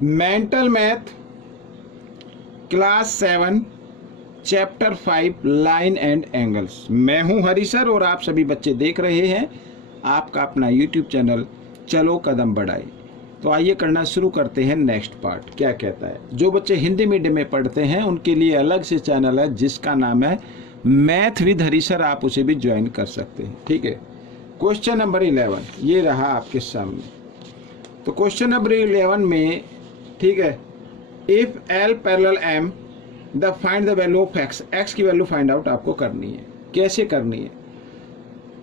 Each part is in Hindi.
Mental math class 7 chapter 5 line and angles. मैं हूं हरी सर और आप सभी बच्चे देख रहे हैं आपका अपना यूट्यूब चैनल चलो कदम बढ़ाए। तो आइए करना शुरू करते हैं। नेक्स्ट पार्ट क्या कहता है। जो बच्चे हिंदी मीडियम में पढ़ते हैं उनके लिए अलग से चैनल है जिसका नाम है मैथ विद हरी सर, आप उसे भी ज्वाइन कर सकते हैं। ठीक है। क्वेश्चन नंबर 11 ये रहा आपके सामने। तो क्वेश्चन नंबर 11 में ठीक है, if L parallel am the find the value of x, x की वैल्यू फाइंड आउट आपको करनी है। कैसे करनी है?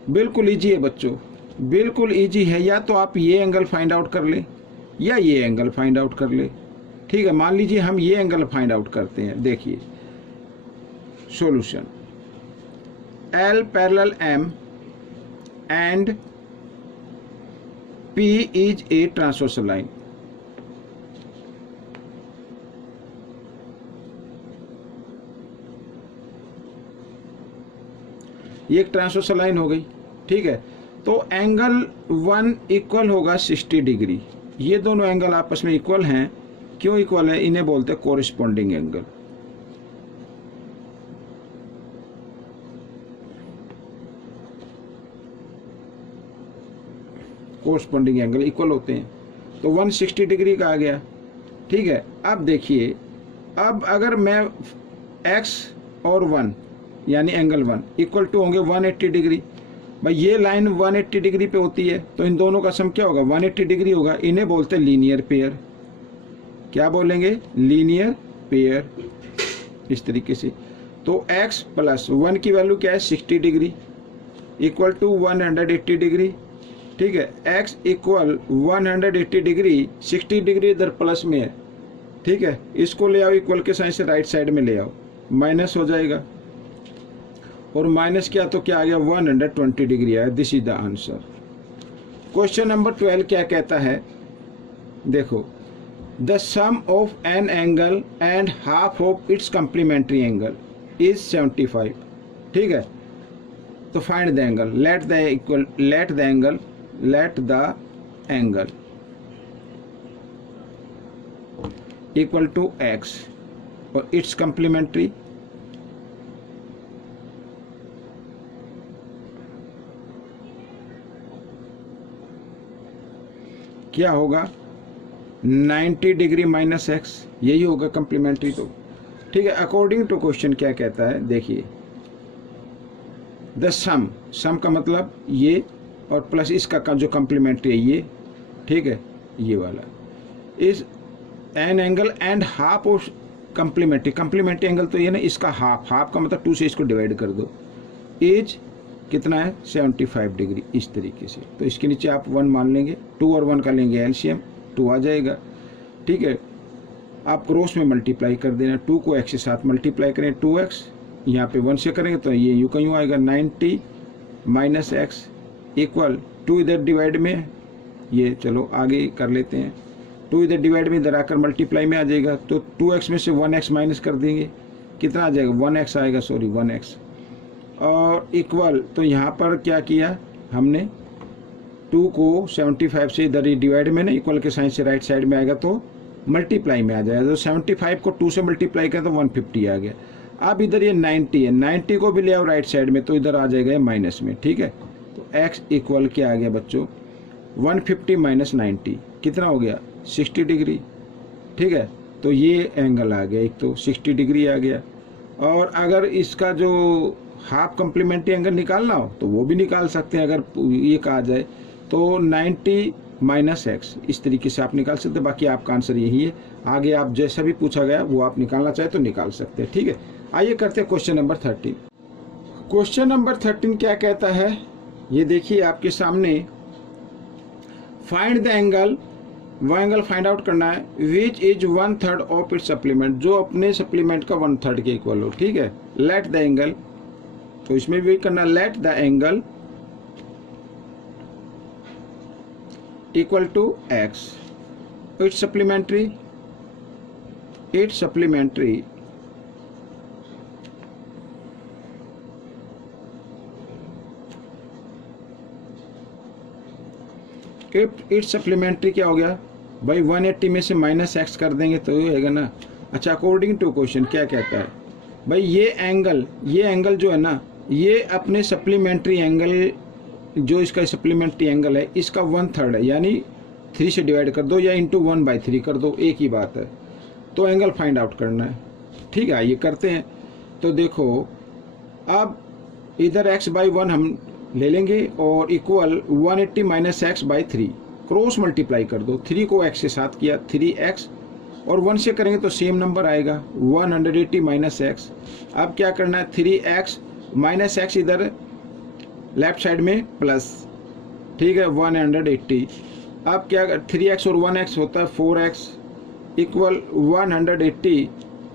बिल्कुल इजी है बच्चों, बिल्कुल इजी है। या तो आप ये एंगल फाइंड आउट कर ले या ये एंगल फाइंड आउट कर ले। ठीक है, मान लीजिए हम ये एंगल फाइंड आउट करते हैं। देखिए solution, L parallel M and P is a transversal line। ये एक ट्रांसवर्सल लाइन हो गई। ठीक है, तो एंगल 1 इक्वल होगा 60 डिग्री। ये दोनों एंगल आपस में इक्वल हैं। क्यों इक्वल है? इन्हें बोलते हैं कोरिस्पोंडिंग एंगल। कोरिस्पोंडिंग एंगल इक्वल होते हैं, तो 160 डिग्री का आ गया। ठीक है, अब देखिए, अब अगर मैं x और 1 यानी एंगल 1 इक्वल टू होंगे 180 डिग्री। भाई ये लाइन 180 डिग्री पे होती है तो इन दोनों का सम क्या होगा? 180 डिग्री होगा। इन्हें बोलते हैं लीनियर पेयर। क्या बोलेंगे? Linear pair. इस तरीके से तो x प्लस 1 की वैल्यू क्या है? 60 डिग्री इक्वल टू 180 डिग्री। ठीक है, x इक्वल 180 डिग्री, 60 डिग्री इधर प्लस में है। ठीक है, इसको ले आओ इक्वल के साइन से राइट साइड में ले आओ, माइनस हो जाएगा। और माइनस किया तो क्या आ गया? 120 डिग्री आया। This is the answer. Question number 12 क्या कहता है? देखो, the sum of an angle and half of its complementary angle is 75। ठीक है, तो find the angle. Let the angle equal to x और इट्स कम्प्लीमेंट्री क्या होगा? 90 डिग्री माइनस x, यही होगा कम्प्लीमेंट्री। तो ठीक है, अकॉर्डिंग टू क्वेश्चन क्या कहता है? देखिए, द सम, सम का मतलब ये और प्लस इसका जो कम्प्लीमेंट्री है ये। ठीक है, ये वाला इस an angle and half of complementary, complementary angle तो ये ना, इसका हाफ, हाफ का मतलब 2 से इसको डिवाइड कर दो। एज कितना है? 75 डिग्री। इस तरीके से तो इसके नीचे आप 1 मान लेंगे, 2 और 1 का लेंगे एलसीएम, 2 आ जाएगा। ठीक है, आप क्रॉस में मल्टीप्लाई कर देना, 2 को x के साथ मल्टीप्लाई करें, 2x यहाँ पे 1 से करेंगे तो ये यूँ का यूँ आएगा। 90 माइनस एक्स इक्वल 2 इधर डिवाइड में, ये चलो आगे कर लेते हैं। 2 इधर डिवाइड में इधर आकर मल्टीप्लाई में आ जाएगा, तो 2x में से 1x माइनस कर देंगे, कितना आ जाएगा? 1x आएगा, सॉरी 1x। और इक्वल, तो यहाँ पर क्या किया हमने? 2 को 75 से इधर ही डिवाइड में ना, इक्वल के साइन से राइट साइड में आएगा तो मल्टीप्लाई में आ जाएगा। तो 75 को 2 से मल्टीप्लाई करें तो 150 आ गया। अब इधर ये 90 है, 90 को भी ले आओ राइट साइड में तो इधर आ जाएगा माइनस में। ठीक है, तो x इक्वल क्या आ गया बच्चों? 150 माइनस 90 कितना हो गया? 60 डिग्री। ठीक है, तो ये एंगल आ गया, एक तो 60 डिग्री आ गया। और अगर इसका जो हाफ कम्प्लीमेंट्री एंगल निकालना हो तो वो भी निकाल सकते हैं। अगर ये कहा जाए तो 90 माइनस एक्स, इस तरीके से आप निकाल सकते हैं। बाकी आपका आंसर यही है। आगे आप जैसा भी पूछा गया वो आप निकालना चाहे तो निकाल सकते हैं। ठीक है, आइए करते हैं क्वेश्चन नंबर 13। क्वेश्चन नंबर 13 क्या कहता है? ये देखिए आपके सामने, फाइंड द एंगल, वो एंगल फाइंड आउट करना है which is 1/3 of its supplement, जो अपने सप्लीमेंट का 1/3 के इक्वल हो। ठीक है, लेट द एंगल, तो इसमें भी करना, let the angle equal to x, its supplementary its supplementary क्या हो गया? भाई 180 में से माइनस एक्स कर देंगे तो ये होगा ना। अच्छा, अकॉर्डिंग टू क्वेश्चन क्या कहता है भाई, ये एंगल जो है ना, ये अपने सप्लीमेंट्री एंगल, जो इसका सप्लीमेंट्री एंगल है इसका 1/3 है, यानी 3 से डिवाइड कर दो या इंटू 1/3 कर दो, एक ही बात है। तो एंगल फाइंड आउट करना है। ठीक है, ये करते हैं। तो देखो अब इधर x/1 हम ले लेंगे और equal 180 minus x/3, cross multiply कर दो। 3 को x के साथ किया 3x, और 1 से करेंगे तो सेम नंबर आएगा 180 माइनस x। अब क्या करना है, 3x माइनस x इधर लेफ्ट साइड में प्लस, ठीक है 180। अब क्या 3x और 1x होता है 4x इक्वल 180,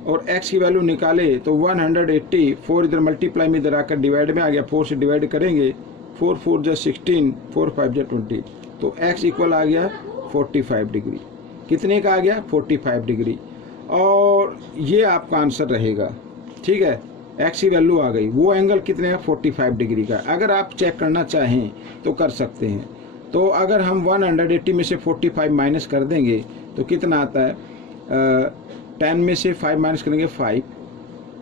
और x की वैल्यू निकाले तो 180, 4 इधर मल्टीप्लाई में इधर आकर डिवाइड में आ गया, 4 से डिवाइड करेंगे 4 4 जा 16, 4 5 जा 20, तो x इक्वल आ गया 45 डिग्री। कितने का आ गया, 45 डिग्री। और ये आपका आंसर रहेगा। ठीक है, x की वैल्यू आ गई, वो एंगल कितने का, 45 डिग्री का। अगर आप चेक करना चाहें तो कर सकते हैं। तो अगर हम 180 में से 45 माइनस कर देंगे तो कितना आता है, 10 में से 5 माइनस करेंगे 5,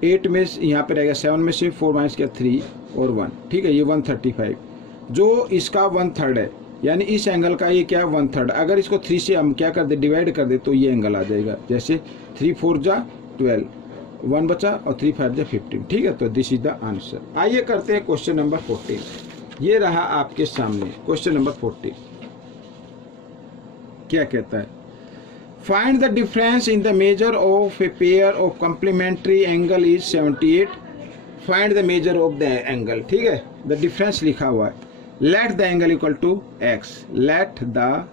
8 में यहाँ पे रहेगा 7 में से 4 माइनस किया 3 और 1, ठीक है ये 135, जो इसका 1/3 है, यानी इस एंगल का ये क्या 1/3। अगर इसको 3 से हम क्या कर दे, डिवाइड कर दे, तो ये एंगल आ जाएगा। जैसे 3 4 जा 12, 1 बचा और 3 5 जा 15। ठीक है, तो दिस इज द आंसर। आइए करते हैं क्वेश्चन नंबर 14। ये रहा आपके सामने क्वेश्चन नंबर 14। क्या कहता है, find the difference in the measure of a pair of complementary angle is 78। Find the measure of the angle. ठीक है, द डिफरेंस लिखा हुआ है। Let the angle equal to x, let the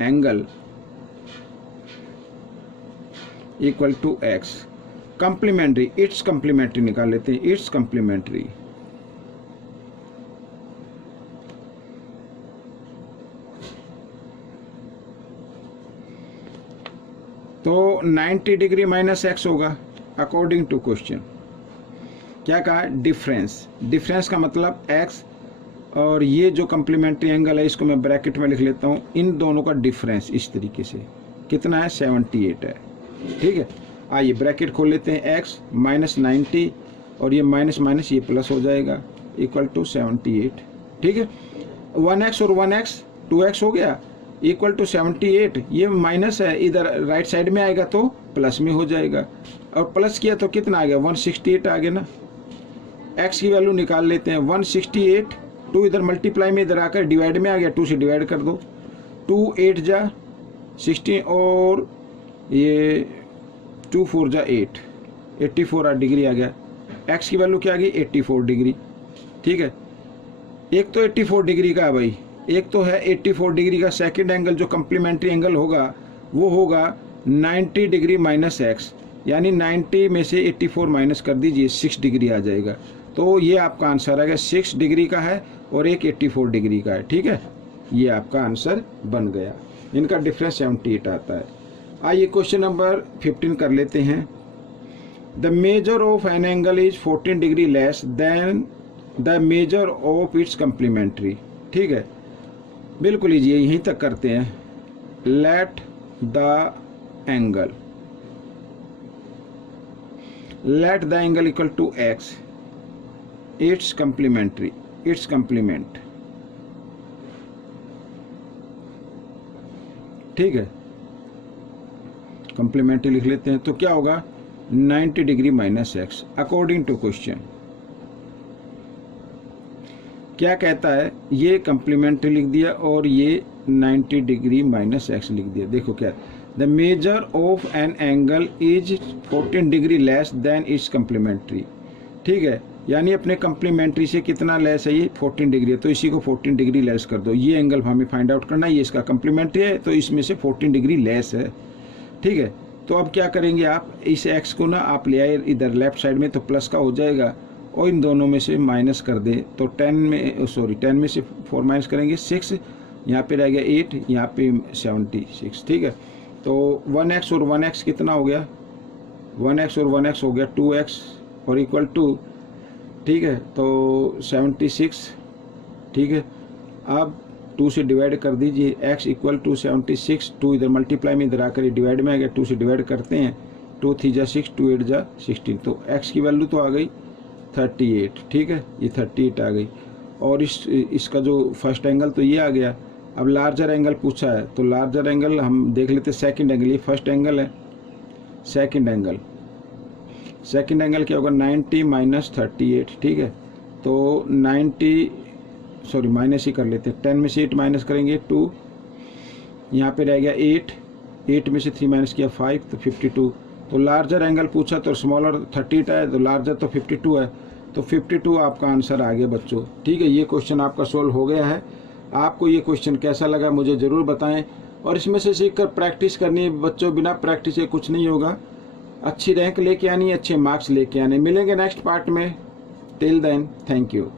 angle equal to x। Complementary, its complementary निकाल लेते हैं, इट्स कॉम्प्लीमेंट्री। तो 90 डिग्री माइनस एक्स होगा अकॉर्डिंग टू क्वेश्चन। क्या कहा, डिफरेंस। डिफरेंस का मतलब x, और ये जो कॉम्प्लीमेंट्री एंगल है इसको मैं ब्रैकेट में लिख लेता हूँ। इन दोनों का डिफरेंस इस तरीके से कितना है, 78 है। ठीक है, आइए ब्रैकेट खोल लेते हैं, x माइनस 90 और ये माइनस माइनस ये प्लस हो जाएगा इक्वल टू 78। ठीक है, 1x और 1x 2x हो गया इक्वल टू 78। ये माइनस है, इधर राइट साइड में आएगा तो प्लस में हो जाएगा, और प्लस किया तो कितना आ गया 168 आ गया ना। x की वैल्यू निकाल लेते हैं 168, 2 इधर मल्टीप्लाई में इधर आकर डिवाइड में आ गया, 2 से डिवाइड कर दो, 2 8 जा 16 और ये 2 4 जा 8, 84 डिग्री आ गया। x की वैल्यू क्या आ गई 84 डिग्री। ठीक है, एक तो 84 डिग्री का है भाई, एक तो है 84 डिग्री का। सेकंड एंगल जो कॉम्प्लीमेंट्री एंगल होगा वो होगा 90 डिग्री माइनस एक्स, यानी 90 में से 84 माइनस कर दीजिए 6 डिग्री आ जाएगा। तो ये आपका आंसर आएगा, 6 डिग्री का है और एक 84 डिग्री का है। ठीक है, ये आपका आंसर बन गया। इनका डिफरेंस 78 आता है। आइए क्वेश्चन नंबर 15 कर लेते हैं। The measure of an angle is 14 degree less than the measure of its complementary. ठीक है, बिल्कुल इजी, यहीं तक करते हैं। Let the angle equal to X, its complementary, its complement. ठीक है, कॉम्प्लीमेंट्री लिख लेते हैं। तो क्या होगा 90 degree minus X according to question. क्या कहता है, ये कॉम्प्लीमेंट्री लिख दिया और ये 90 डिग्री माइनस एक्स लिख दिया। देखो क्या, the measure of an angle is 14 degree less than its complementary. ठीक है, यानी अपने कॉम्प्लीमेंट्री से कितना लेस है, ये 14 डिग्री है, तो इसी को 14 डिग्री लेस कर दो। ये एंगल हमें फाइंड आउट करना है, ये इसका कॉम्प्लीमेंट्री है तो इसमें से 14 डिग्री लेस है। ठीक है, तो अब क्या करेंगे आप, इस एक्स को ना आप ले आए इधर लेफ्ट साइड में, तो प्लस का हो जाएगा, और इन दोनों में से माइनस कर दे तो 10 में से 4 माइनस करेंगे 6, यहाँ पे रह गया 8, यहाँ पे 76। ठीक है, तो 1x और 1x कितना हो गया, 1x और 1x हो गया 2x और इक्वल टू, ठीक है, तो 76। ठीक है, अब 2 से डिवाइड कर दीजिए, x इक्वल टू 76, 2 इधर मल्टीप्लाई में इधर आकर डिवाइड में आ गया, 2 से डिवाइड करते हैं, 2 3 जा 6, 2 8 जा 16, तो x की वैल्यू तो आ गई 38, ठीक है, ये 38 आ गई। और इसका जो फर्स्ट एंगल तो ये आ गया। अब लार्जर एंगल पूछा है, तो लार्जर एंगल हम देख लेते, सेकंड एंगल, ये फर्स्ट एंगल है, सेकंड एंगल क्या होगा 90 माइनस 38, ठीक है, तो 90 सॉरी माइनस ही कर लेते हैं, 10 में से 8 माइनस करेंगे 2, यहाँ पे रह गया 8 में से 3 माइनस किया 5, तो 52। तो लार्जर एंगल पूछा तो स्मॉलर 38 है, तो लार्जर तो 52 है, तो 52 आपका आंसर आ गया बच्चों, ठीक है। ये क्वेश्चन आपका सोल्व हो गया है। आपको ये क्वेश्चन कैसा लगा मुझे ज़रूर बताएं, और इसमें से सीखकर प्रैक्टिस करनी है बच्चों, बिना प्रैक्टिस से कुछ नहीं होगा। अच्छी रैंक लेके आनी है, अच्छे मार्क्स लेके आने। मिलेंगे नेक्स्ट पार्ट में, टिल देन थैंक यू।